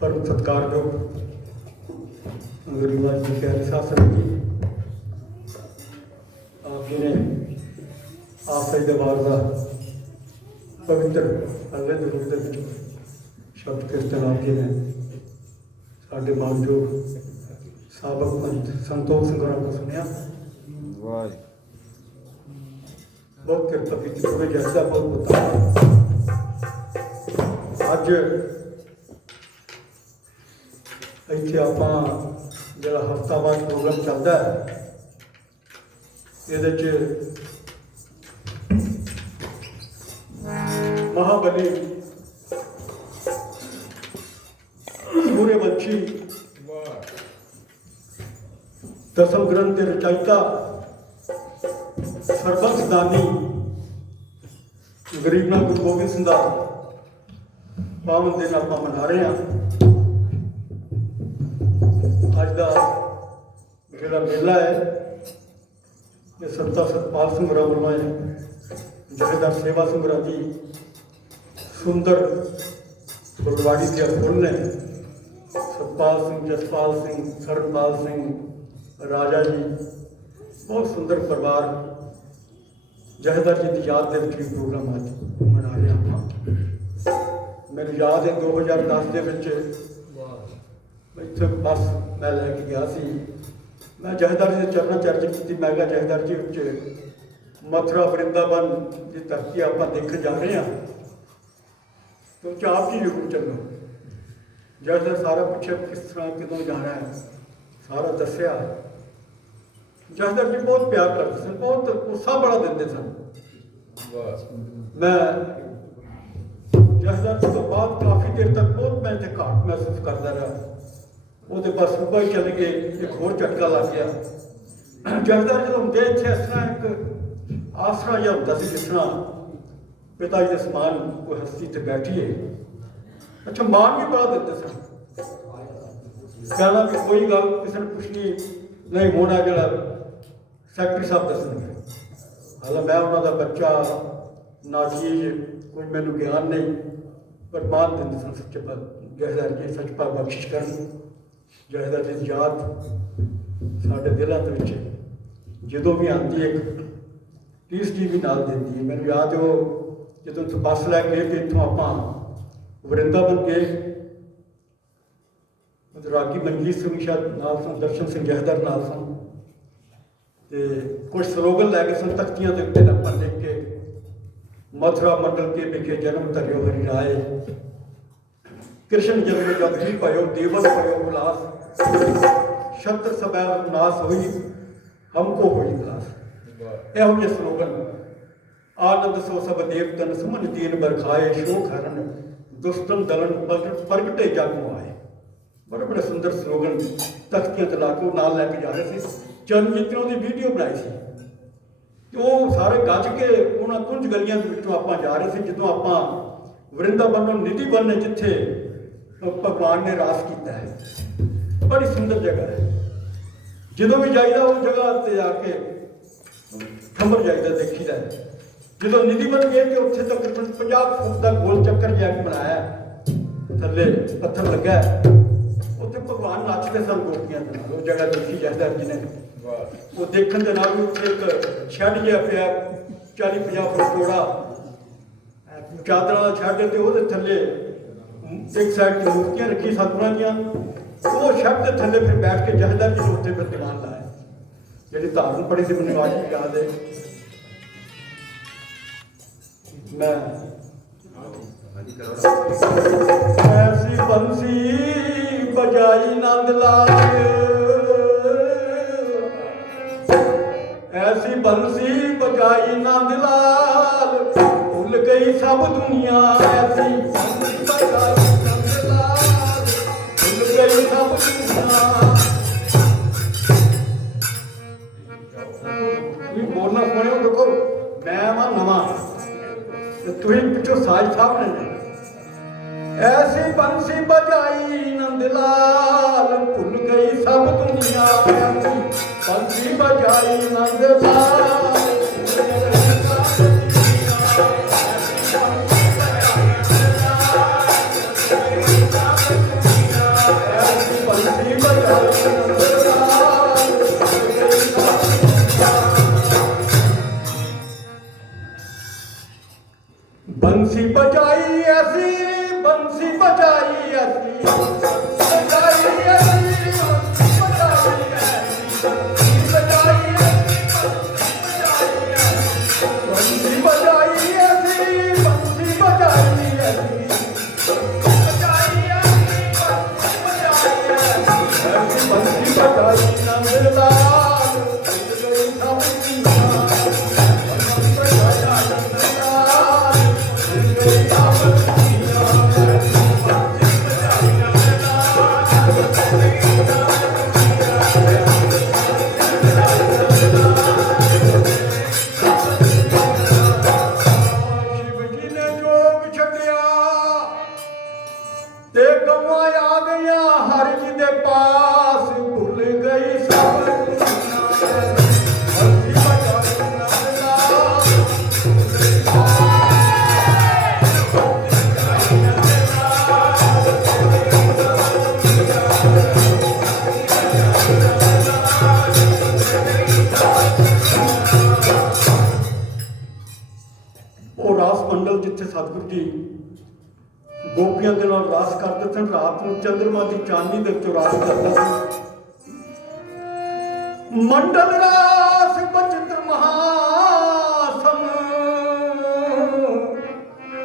परम सत्कारयोग गरीबाज जी प्यारे शासन जी आप जी ने आप सही दरबार का पवित्र अवैध रूप के शब्द कीर्तन आप जी ने साढ़े मानयोग साबक पंत संतोष सिंह को सुनिया। बहुत कृपा की तुम्हें जैसा बहुत बता अज इतने आप जो हफ्तावार प्रोग्राम चलता है ये महाबली सूर्यवंशी दसम ग्रंथ के रचयिता सरबंस दानी गरीबना गुरु गोबिंद सिंह का पावन दिन आप मना रहे हैं। अज का जो मेला है ये संता सतपाल सिंह वलों जथेदार सेवा सिंह जी सुंदर फुलवाड़ी के फुल ने सतपाल सिंह जसपाल सिंह सरनपाल सिंह राजा जी बहुत सुंदर परिवार जथेदार जी की याद के प्रोग्राम अज मना रहे हैं। मेरी याद है 2010 के इतने बस मैं लैके गया सी मैं जथेदार जी के चरणों चर्चा की। मैं कहा जथेदार जी मथुरा वृंदावन की धरती आप देखने जा रहे हैं तो आप जी जरूर चलो। जथेदार सारा पूछे किस तरह कितों जाना है सारा दसिया। जथेदार जी बहुत प्यार करते सन बहुत उत्साह बड़ा देते सन। मैं जथेदार जी तो बाद काफ़ी देर तक बहुत मैं इतने घाट महसूस करता रहा। वो तो बस सुबह ही चले गए एक होर झटका लग गया। जथेदार जो होंगे इतने इस तरह एक आसरा जहा होंगे जिस तरह पिता जी के समान कोई हस्ती से बैठी है। अच्छा मान भी बड़ा देते सन कहना भी कोई गल किसी ने पुछनी नहीं होना जरा सैकटरी साहब दसणगे। हालांकि मैं उन्होंने बच्चा नाचीज कोई मैनू ज्ञान नहीं पर मान देंगे सन सच्चे पद जथेदार जी सच पा बख्शिश कर जथेदार जी की याद साढ़े दिलों के जो भी आती है पीस टी भी नाल देती है। मैंने याद हो जो इतों बस लैके गए तो इतों आप वृंदावन गए रागी मनजीत सिंह शायद नाल सन दर्शन सिंह जथेदार नाल सन तो कुछ स्लोगन लैके सन तख्तियां के उत्ते अपन लिख के मथुरा मंडल के विखे जन्म धरियो हरि राय कृष्ण जन्म जब ही भयो देवल भयो उल्लास शत्र सबैल नाश हुई हमको हुई क्लास। यहो जे स्लोगन आनंद सो सब देवतन सुमन दीन बरखाए शोक हरण दुष्टन दलन प्रगटे जागो आए। बड़े बड़े सुंदर स्लोगन तख्तियां ते लाके नाल लैके जा रहे थे। चरणजीत ने वीडियो बनाई थी तो सारे गज के उन्होंने कुछ गलियां आप जा रहे थे जो आप वृंदावन निधि बनने जिथे भगवान ने रास किया है। बड़ी सुंदर जगह है जो भी जाइदा उस जगह पर जाके थंबर जाइदा देखीदा है। जो निधि बन गए तो उत्थे तक 50 फुट का गोल चक्कर जैक बनाया थले पत्थर लगा उत्थे भगवान नचते सन गोपियां उस जगह देखी जथेदार जी ने वो देखने के नाल एक शैड जहा पिया 40-50 फुट चौड़ा चादर का शैड तो वो थले एक साइड मूर्तियां रखी सतगुरां दियां वो शैड के थले फिर बैठ के जथेदार जी उत्थे फिर दीवान लाए जी धारण पढ़ी थी मैंने आज भी याद है। मैं ऐसी बंसी बजाई नंद लाए ऐसी बंसी बजाई नंद लाल भूल गई सब दुनिया ऐसी बंसी बजाई नंद लाल भूल गई सब दुनिया। बोलना सुने देखो मैं वहां नवा तुम पिछो साज साहब ने ऐसी बंसी बजाई नंदलाल भूल गई सब दुनिया ऐसी बंसी बजाई नंदलाल भूल गई सब दुनिया। बंसी बजाई ऐसी, बंसी बजाई ऐसी, बजाई ऐसी, बजाई ऐसी, बजाई ऐसी, बंसी बजाई ऐसी, बंसी बजाई ऐसी, बजाई ऐसी, बंसी बजाई नंदलाल गई ते गवा आ गया हर जी दे पास भूल गई सब ਉਹ ਰਾਸ ਮੰਡਲ ਜਿੱਥੇ ਸਤਿਗੁਰੂ ਜੀ ਗੋਪੀਆਂ ਦੇ ਨਾਲ ਰਾਸ ਕਰਦੇ ਸਨ। ਰਾਤ ਨੂੰ ਚੰਦਰਮਾ ਦੀ ਚਾਂਦਨੀ ਦੇ ਵਿੱਚੋਂ ਰਾਸ ਕਰਦਾ ਸੀ। ਮੰਡਲ ਰਾਸ ਬਚਿੱਤਰ ਮਹਾਸਮ,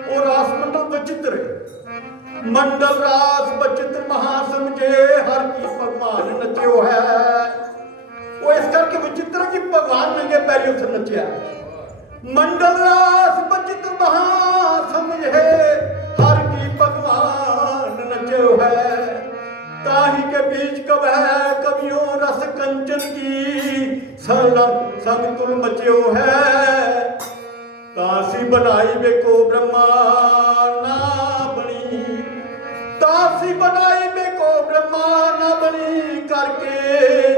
ਉਹ ਰਾਸ ਮੰਡਲ ਬਚਿੱਤਰ ਹੈ। ਮੰਡਲ ਰਾਸ ਬਚਿੱਤਰ ਮਹਾਸਮ ਜੇ ਹਰ ਕੀ ਭਗਵਾਨ ਨਚਿਓ ਹੈ। ਉਹ ਇਸ ਕਰਕੇ ਬਚਿੱਤਰ ਕਿ ਭਗਵਾਨ ਨੰਗੇ ਪੈਰੀ ਉੱਥੇ ਨੱਚਿਆ। मंडल रास बचित महासम है हर की भगवान नचो है। ताही के बीच कब है कवियों रस कंचन की संग तुल मचो है। तासी बनाई बेको ब्रह्मा ना बनी, तासी बनाई बेको ब्रह्मा ना बनी करके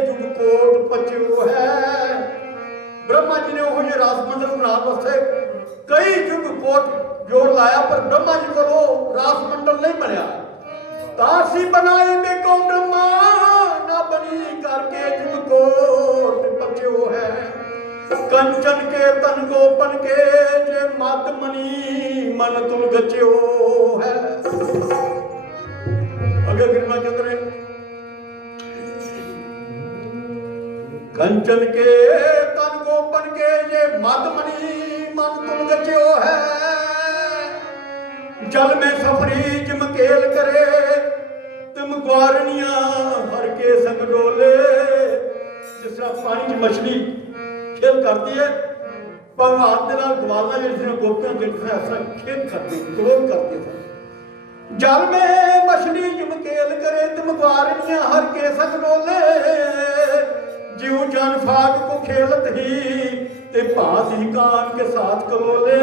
जुग कोट पचो है। ब्रह्मा जी ने वो ये रास मंडल बनाने वास्ते कई युग कोट जोर लाया पर ब्रह्मा जी को रास मंडल नहीं बनया। तासी बनाई बेको ब्रह्मा ना बनी करके जुग कोट पचो है। कंचन के तन गोपन के जे मत मनी मन तुल गचो है। अगे गिरना चंद्र कंचन के तन गोपन के ये मदमणि मन तुम गचो है। जल में सफरी जिम केल करे तुम ग्वारनिया हर के संग डोले। जिस तरह पानी की मछली खेल करती है भगवान के नाल ग्वालना जिस गोपियां जिस ऐसा खेल करती क्रोध करती थे। जल में मछली जिम केल करे तुम ग्वारनिया हर के संग डोले। जीव जन फाग को खेलत ही ते भांति कान के साथ कलोले।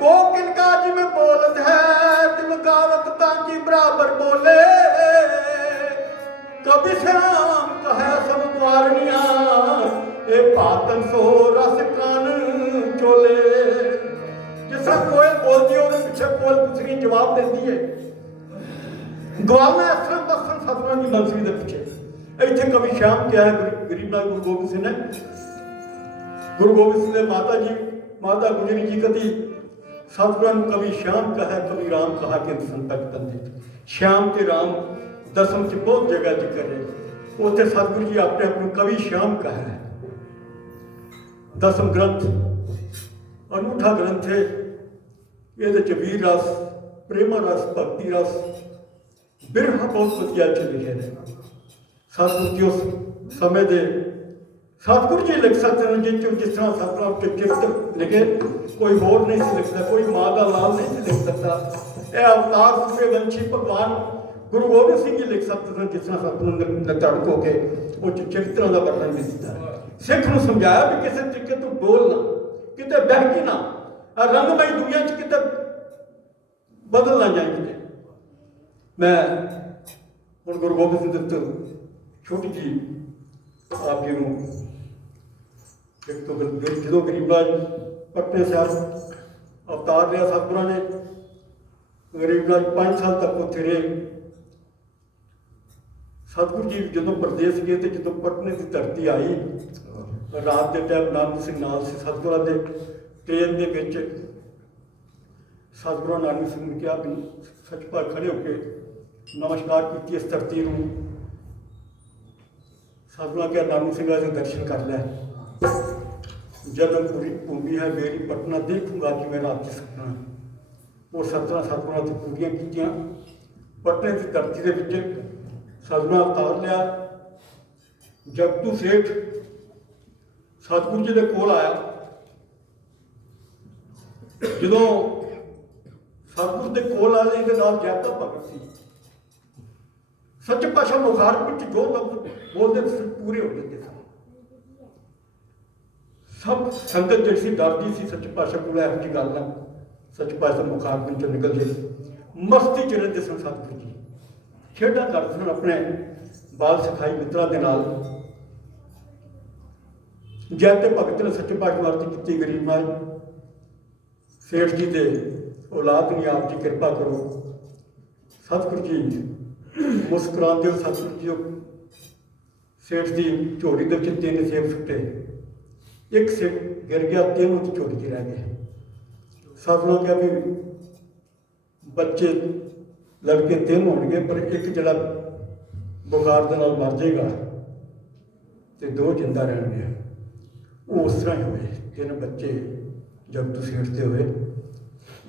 कोकिल का जिम बोलत है तिम गावत ताकि बराबर बोले। कभी श्याम कहे सब ग्वारनिया ए पातन सो रस कान चोले। जिस तरह कोयल बोलती है उसके पीछे कोयल दूसरी जवाब देती है। ग्वालना इस तरह बसन सतनाम की बंसरी के पीछे। इतने कवि श्याम क्या है गरीब नाथ गुरु गोबिंद सिंह ने, गुरु गोबिंद सिंह ने माता गुजरी जी कदी सतगुरु कवि श्याम कहा कवि राम कहा के संतक तंजे। श्याम के राम दसम च बहुत जगह जिक्र है। उत्थे सतगुरु जी अपने आप कवि श्याम कहा है। दसम ग्रंथ अनूठा ग्रंथ है। ये वीर रस प्रेमा रस भक्ति रस बिरहा बहुत वधिया च लिखे ने। सतगुरु जी उस समय दे सतगुरु जी लिख सकते हैं जिस तरह सतनाम के चित्र लिखे कोई होर नहीं सी लिख सकता, कोई माँ का लाल नहीं सी लिख सकता। यह अवतार सूर्यवंशी भगवान गुरु गोबिंद सिंह जी लिख सकते थे जिस तरह सतगुरु ने तड़क होके वो चरित्रों का वर्णन भी दिता। सिख को समझाया भी किसी तरीके तो डोल ना किते बहकी ना रंगमई दुनिया च किते बदल ना जाए। किते मैं हुण गुरु गोबिंद सिंह दत्त छोटी जी आप जी एक तो जो गरीबराज पटने साहब अवतार लिया सतगुਰਾਂ ने गरीबराज 5 साल तक उत्थे रहे। सतगुरु जी जो प्रदेश गए तो जो पटने की धरती आई रात के टाइम नानक सिंह नाल से सतगुਰਾਂ के ट्रेन के विच सतगुरु नानक सिंह ने कहा भी सच पाठ खड़े होकर नमस्कार की इस धरती को। सतगुरु क्या नानक सिंह के दर्शन कर लै, जन्मपुरी भूमि है मेरी पटना देखूंगा कि मैं रात सपना। वो सत्तर सतगुरु से पूरियां कीतियां। पटने की धरती के विच सतगुरु अवतार लिया। जगतू सेठ सतगुरु जी के कोल आया। जो सतगुरु के कोल आए के नाल जैता भगत सी। सच्चे पातशाह मुखार विच जो लफ्ज बोलते पूरे हो जाते सन। सब संगत जी डरती सी सच्चे पातशाह को यहो जी गल ना सच्चे पातशाह मुखार विच निकल जाए। मस्ती च रहते सन सतगुरु जी, खेडा करते सन अपने बाल सिखाई मित्रों के नाल। जैते भगत ने सच्चे पातशाह अर्जी की गरीब माई सेठ जी के औलाद ने आप जी कृपा करो। सतगुरु जी मुस्कुराते हो। सतगुरु जी सेठ की झोली के तीन सेब सुटे, एक सेब गिर गया, तीनों की झोली च रह गए। सतगुरु ने कहा भी बच्चे लड़के तीन होंगे पर एक जरा बुखार के नाल मर जाएगा तो दो जिंदा रहेंगे। वो उस तरह ही हुए। तीन बच्चे जगतू सेठ से हुए,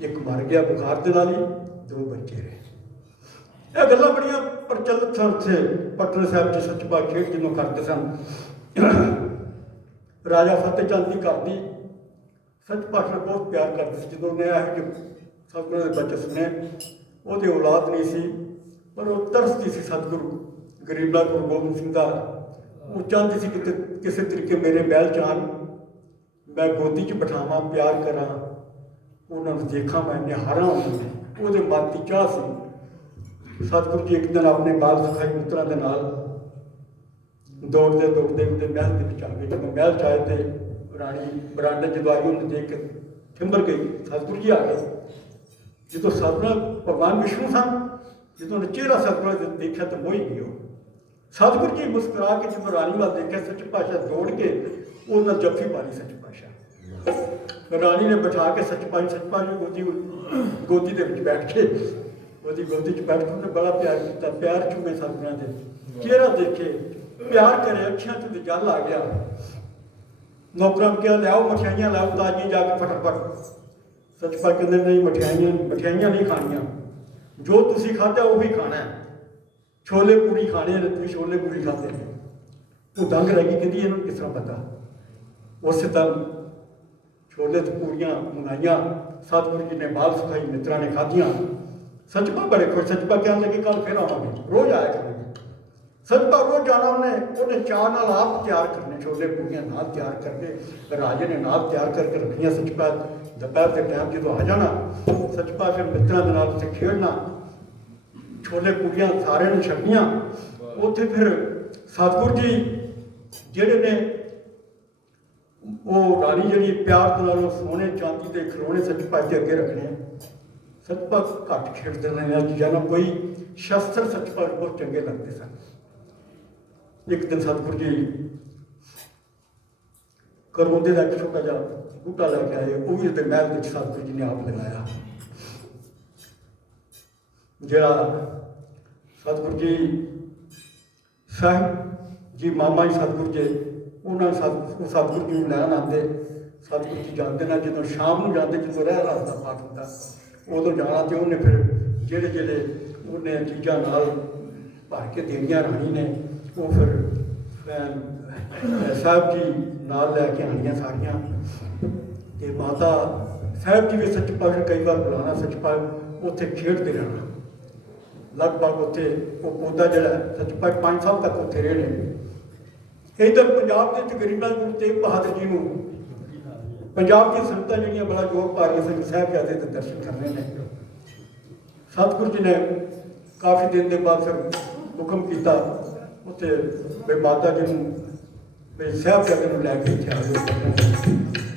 एक मर गया बुखार के नाल ही, दो बच्चे रहे। यह गल्लां बड़ियां प्रचलित सन। उत्थे पटना साहिब च सच पाठ खेड जिन्हों करते सन। राजा फतेह चंद की घर की सच पाठ ने बहुत प्यार करते थे। जो उन्हें यह सतगुरु के बच्चे सुने, वो औलाद नहीं सी पर वो तरसती सी सतगुरु गरीबा गुरु गोबिंद सिंह का। वो चाहती सी कि किसी तरीके मेरे महल च आन, मैं गोदी च बिठावा, प्यार करा, उन्होंने देखा, मैं निहारा। वो मन की चाह सी। सतगुरु जी एक दिन अपने बाल सखाई मित्रों के नाल दौड़ते दौड़ते उनके महल के आ गए। जब महल च आए तो राणी बरांडे जो आई उन्हें देख के ठिंबर गई। सतगुरु जी आ गए। जो सतगुरु भगवान विष्णु सन, जो उन्हें चेहरा सतगुरु देखा तो मोही गई। सतगुरु जी मुस्कुरा के जब रानी वाल देखा, सच पातशाह दौड़ के उन्हें जफ्फी पाली। सच पातशाह रानी ने बिठा के सच पातशाह गोदी के बैठ के गोदी च बैठ के बड़ा प्यार किया। प्यार चुमे सतगुरु के चेहरा देखे, प्यार करे, अखियां च जल आ गया। नौकरां क्या लियाओ मठियाइयां लाओ ताजियां जाके फटाफट। सच पातशाह कहते नहीं, मठियाइयां नहीं खानियां, जो तुसी खादा वही खाना है। छोले पूरी खाने ने, तुम छोले पूरी खाते हैं। वो दंग रह गई, कहती इन्होंने किस तरह पता। उस तरह छोले तो पूरियां मंगाइया। सतगुरु जी ने बाल सुखाई मित्रों ने खाधियां। सचपा बड़े खुश। सचपा कहने लगे कल फिर आवांगे, रोज आया करेंगे। सचपा रोज जाना, उन्हें चाह नाल आप तैयार करने, छोले पूरियां नाल तैयार करके राजे ने नाल तैयार करके रखियां। सचपा दोपहर के टाइम जो आ जाना, सचपा फिर मित्रों के नाल उत्थे खेडना, छोले पूरियां सारे ने छकियां। उत्थे फिर सतगुरु जी जिहड़े ने वो रानी जी प्यार के नाल सोने चांदी के खिलौने सचपा के अगे रखने। सचपा घट खेडते रहे चीज़ों ना, कोई शस्त्र सचपा बहुत चंगे लगते सन। एक दिन सतगुरु जी करौंदे का एक छोटा जा बूटा लैके आए। वो भी महल में सतगुरु जी ने आप लगाया। जरा सतगुरु जी साहिब जी मामा जी सतगुरु जी उन्होंने सतगुरु जी लैन आते। सतगुरु जी जाते ना, जो शाम को जाते, जो रह रात का पाठ होता उदों जाना। तो उन्हें फिर जेड़े जेड़े उन्हें चीज़ा नाल भर के देनियां रानी ने, वो फिर साहब जी नाल लैके आनियां सारियां। तो माता साहब जी भी सच पाठ कई बार बुलाना, सच पाठ उत्थे खेडते रहना। लगभग उत्थे वो पौधा जड़ा सच पाठ 5 साल तक उत्थे रहे। इधर पंजाब के गरीबां गुरु तेग बहादुर जी को पंजाब की संगतां जिहड़ियां बड़ा जोर पा रही सन साहिबजादे के दर्शन करने ने। सतगुरु जी ने काफ़ी दिन के बाद फिर हुक्म किया उत्थे भी माता जी भी साहिबजादे लैके इत्थे आ जाओ।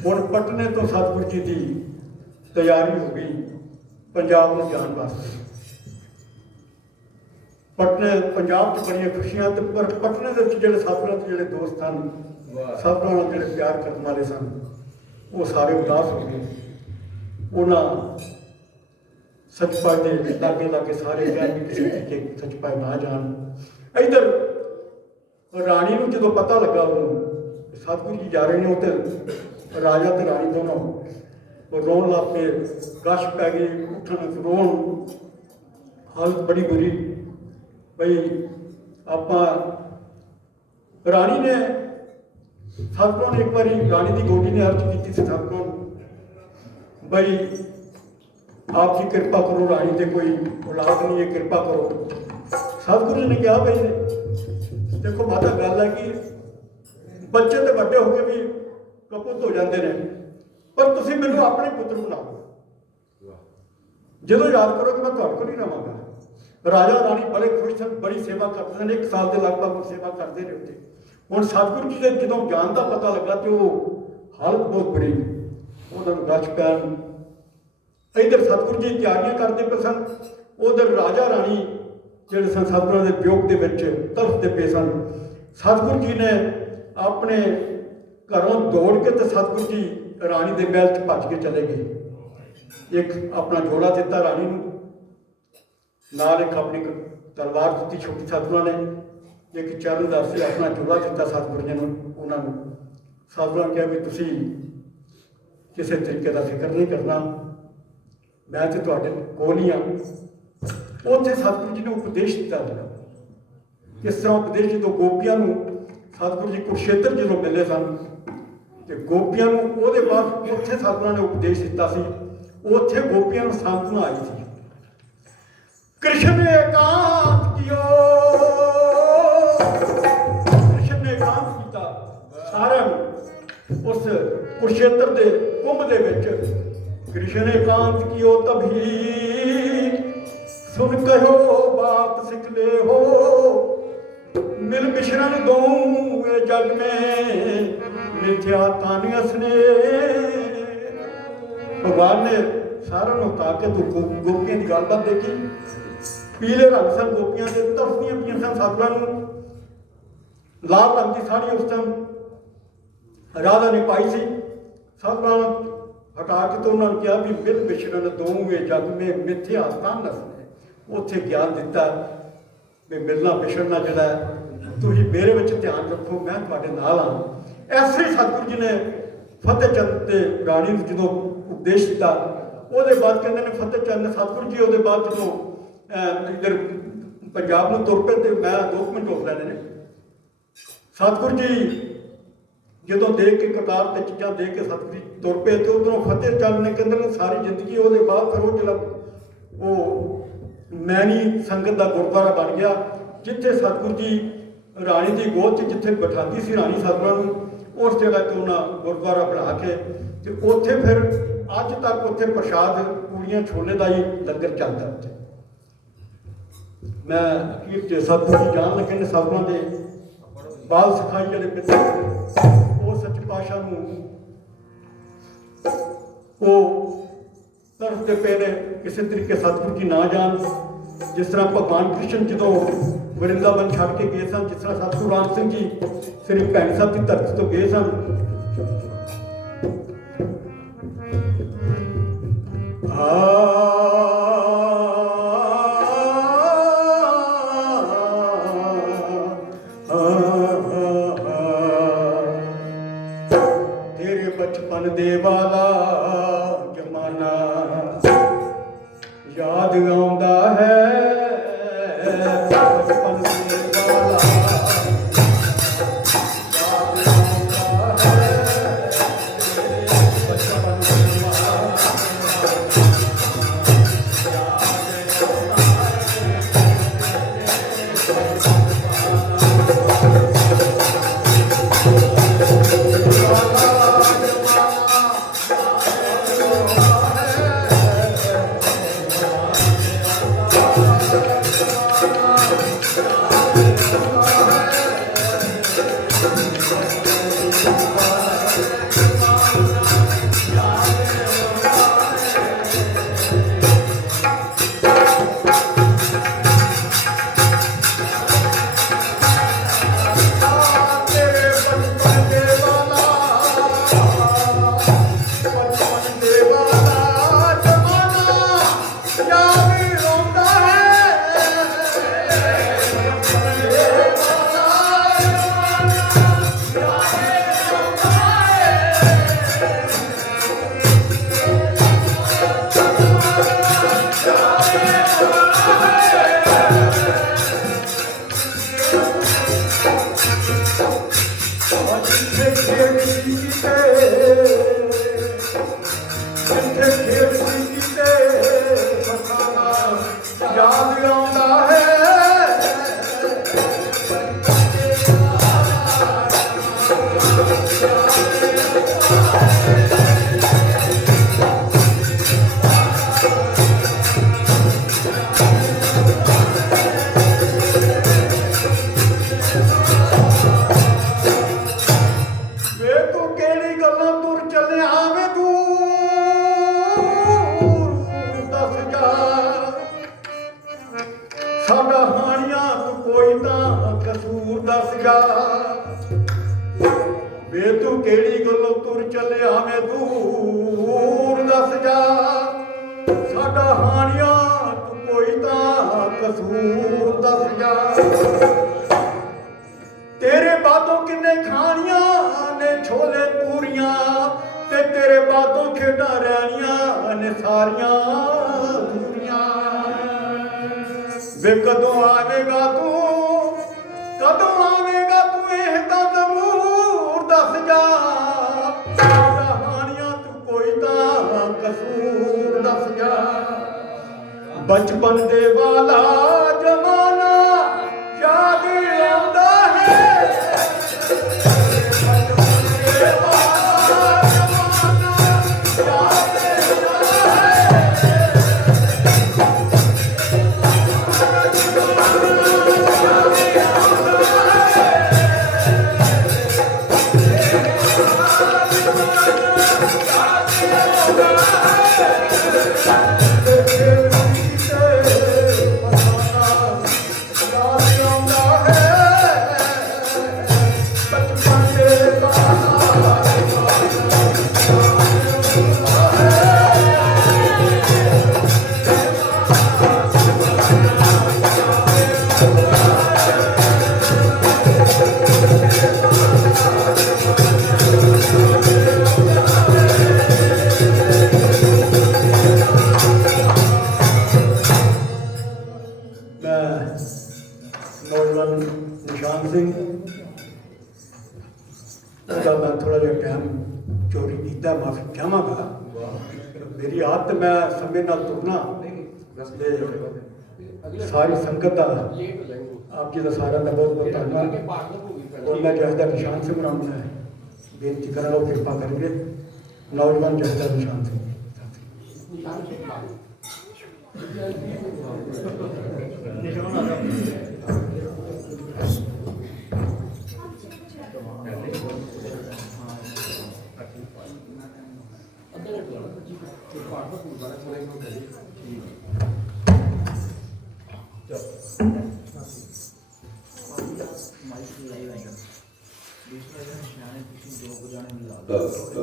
हुण पटने तो सतगुरु जी की तैयारी हो गई पंजाब में जाने वास्ते। पटने पंजाब च बड़िया खुशियां, पर पटने के जो सतगुरां के जोड़े दोस्त सन, सतगुरां नाल जोड़े प्यार करने वाले सन, वो सारे उदास हो गए। उन्होंने सचपाल के लागे लागे सारे कह भी किसी तरीके सचपाल ना जान। इधर राणी को जो पता लगा उन्होंने सतगुरु जी जा रहे हैं, तो राजा तो राणी दोनों वो रोन लग पे, गश पै गई, उठन रोन, हालत बड़ी बुरी। बई आप राणी ने सतगुरु ने एक बार राणी की गोदी ने अर्ज की सतगुरु बई आपकी कृपा करो, राणी से कोई औलाद नहीं है, कृपा करो। सतगुरु जी ने कहा भाई देखो माता गल है कि बच्चे तो बड़े होकर भी कपुत हो जाते हैं, पर तुम मैनू अपने पुत्र बनाओ, जो याद करो कि मैं तुहाडे कोल ही रहांगा। राजा राणी बड़े खुश सन, बड़ी सेवा करते हैं, 1 साल के लगभग सेवा करते रहे उत्थे। हुण सतगुरु जी के जो जान का पता लगा तो हालत बहुत बुरी, उन्होंने गश पैन। इधर सतगुरु जी तैयारियां करते पे सन, उधर राजा राणी जिहड़े सन सतगुरु के वियोग के तरसते पे सन। सतगुरु जी ने अपने घरों दौड़ के तो सतगुरु जी राणी के महल च भज के चले गए। एक अपना जोड़ा दिता राणी नूं, नाल एक अपनी तलवार दी छोटी सतगुरु ने, एक चरणदास से अपना जोड़ा दिता सतगुरु जी उन्होंने। सतगुरु ने कहा भी तुसीं किसी तरीके का फिक्र नहीं करना, मैं तो तुहाडे कोल ही हाँ। उत्थे सतगुरु जी ने उपदेश दिता गया, किस तरह उपदेश जो गोपियां नूं सतगुरु जी कुरुक्षेत्र जो मिले सन, तो गोपियां नूं उहदे बाद उत्थे सतगुरु ने उपदेश दिता सी, उत्थे गोपियां नूं सांत्वना आई थी। कृष्ण ने एकांत कियो, कृष्ण ने एकांत किया सारिआं नूं उस कुरुक्षेत्र के कुंभ दे विच। कृष्ण एकांत कियो तभी सुन कहो बात सिख ले हो, मिल मिश्रण दूं ये जग में मिथ्या तानियस ने। भगवान ने सारा ताके तो गोपियां की गलबात देखी, पीले रंग सन गोपियां के, तरसदियां पियां सन सतगुरां नूं। लाल रंग की साड़ी उस टाइम राधा ने पाई सी, सतगुरां हटा के तो उन्होंने कहा भी मिल मिश्रण दूं ये जग में मिथ्या तानियस ने। उत्थे ज्ञान दिता भी मिलना मिश्रना जिहड़ा तुसीं मेरे विच ध्यान रखो, मैं तुहाडे नाल हां। ऐसे ही सतगुरु जी ने फतेह चंद ते राणी नूं जो उपदेश दिता, ਉਹਦੇ बाद कहते हैं फतेह चंद सतगुरु जी ਉਹਦੇ बाद जो इधर पंजाब में तुर पे, मैं 2 मिनट रोक लेने ने। सतगुरु जी जो देख के करतार ते चीज़ां देख के सतगुरु जी तुर पे, तो उधरों फतेह चंद ने कहते हैं सारी जिंदगी ਉਹਦੇ बाद फिर वो जो मैनी संगत का गुरुद्वारा बन गया, जिथे सतगुरु जी राणी की गोद च जिथे बिठाती सी राणी सतगुरां नूं, उस जगह तो उन्होंने गुरुद्वारा बना के उत्थे फिर अज तक उत्थे प्रसाद पूड़ियां छोले का ही लंगर चलता। उत्थे मैं अखीर सतगुरु जी जान लगे ने सतगुरां दे बाल सिखाई जिहड़े पिता वो सच्चे पातशाह नूं वो तरसदे पे ने किसी तरीके सतगुरु जी ना जान। जिस तरह भगवान कृष्ण जो वृंदावन छड़ के गए सन, जिस तरह सतगुरु राम सिंह जी श्री भैणी साहब की धरती तो गए सन। तेरे बचपन दे वाला जमाना याद आउंदा है, बचपन दे वाला ਜਿੱਥੇ ਖੇਡ ਕੀਤੇ ਫਸਾਨਾ ਯਾਦ ਆਉਂਦਾ ਹੈ। ਵੇ ਤੂੰ ਕਿਹੜੀ ਗੱਲਾਂ ਤੁਰ ਚੱਲਿਆ ਵੇ ਤੂੰ ਦੱਸ ਜਾ ਸਾਡਾ ਹਾਣੀਆਂ ਤੂੰ ਕੋਈ ਤਾਂ ਕਸੂਰ ਦੱਸ ਜਾ। ਵੇ ਤੂੰ ਕਿਹੜੀ ਗੱਲੋਂ ਤੁਰ ਚੱਲਿਆ ਵੇ ਦੂਰ ਦੱਸ ਜਾ ਸਾਡਾ ਹਾਣੀਆਂ ਤੂੰ ਕੋਈ ਤਾਂ ਕਸੂਰ ਦੱਸ ਜਾ। ਤੇਰੇ ਬਾਦੋਂ ਕਿੰਨੇ ਖਾਣੀਆਂ ਨੇ ਛੋਲੇ ਪੂਰੀਆਂ ਤੇ ਤੇਰੇ ਬਾਦੋਂ ਖੇਡਾਂ ਰਹਿਣੀਆਂ ਨੇ ਸਾਰੀਆਂ ਪੂਰੀਆਂ। ਵੇ ਕਦੋਂ ਆਵੇਗਾ ਤੂੰ ਇਹ ਤਾਂ ਜ਼ਰੂਰ ਦੱਸ ਜਾ ਸਾਡਾ ਹਾਣੀਆਂ ਤੂੰ ਕੋਈ ਤਾਂ ਕਸੂਰ ਦੱਸ ਜਾ। ਬਚਪਨ ਦੇ ਵਾਲਾ ਜ਼ਮਾਨਾ ਯਾਦ ਆਉਂਦਾ ਹੈ। ਨੌਜਵਾਨ ਨਿਸ਼ਾਨ ਸਿੰਘ ਦਾ ਮੈਂ ਥੋੜਾ ਜਿਹਾ ਟਾਈਮ ਚੋਰੀ ਕੀਤਾ, ਮਾਫੀ ਚਾਹਾਂਗਾ। ਮੇਰੀ ਆਦਤ ਮੈਂ ਸਮੇਂ ਨਾਲ ਤੁਰਨਾ ਸਾਰੀ ਸੰਗਤ ਦਾ ਆਪ ਜੀ ਦਾ ਸਾਰਿਆਂ ਦਾ ਬਹੁਤ ਬਹੁਤ ਧੰਨਵਾਦ। ਔਰ ਮੈਂ ਜਹਦਾ ਨਿਸ਼ਾਨ ਸਿੰਘ ਨੂੰ ਮੈਂ ਬੇਨਤੀ ਕਰਾਂ ਉਹ ਕਿਰਪਾ ਕਰੀਏ ਨੌਜਵਾਨ ਜਹਦਾ ਨਿਸ਼ਾਨ ਸਿੰਘ